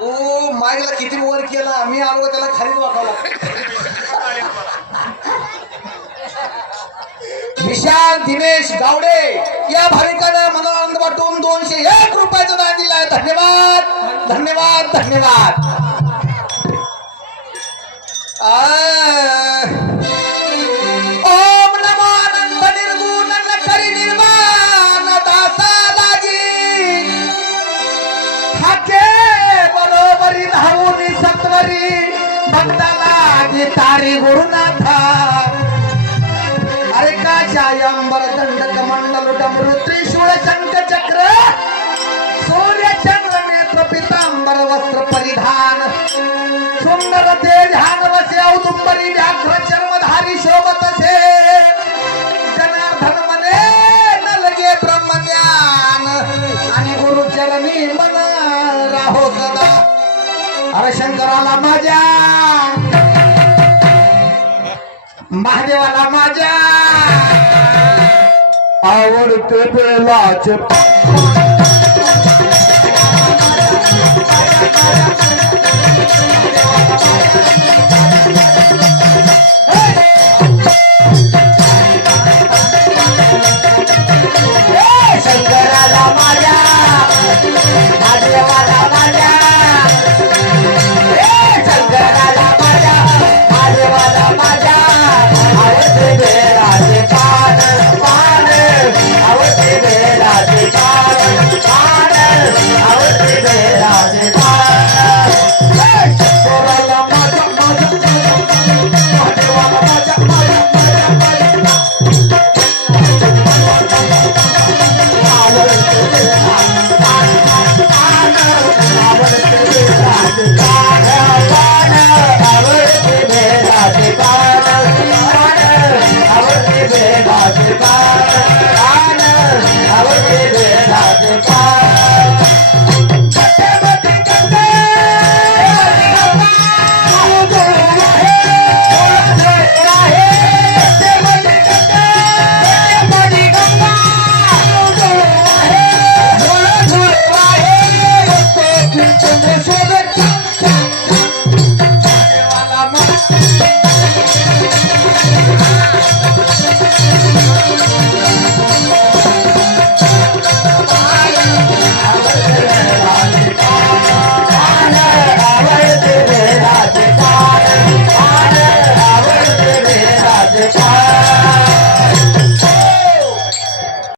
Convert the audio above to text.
ओ माईला किती वर केला? मी आलो त्याला खाली वाकावला. विशाल दिनेश गावडे या भाविकानं मला आनंद वाटून दोनशे एक रुपयाचं दान दिलाय. धन्यवाद धन्यवाद धन्यवाद. ओम नमो आनंद निर्गुण करी निर्माण दासादाजी. हाके बरोबरी धावून सत्वरी भक्ताला तारी गुरुनाथा. अरे का छायांबर दंड कमंडल डमरू त्रिशूळ शंख चक्र सूर्य चंद्र नेत्र पितांबर वस्त्र परिधान. सुंदर तेज ध्यान वसे औदुंबरी व्याघ्र चर्मधारी शोभत से जनार्दन मने न लगे ब्रह्मज्ञान. आणि गुरुचरणी मन राहो सदा. अरे शंकराला माझ्या. महादेवाला माझ्या. आवडते बेलाचे. शंकराला माझ्या.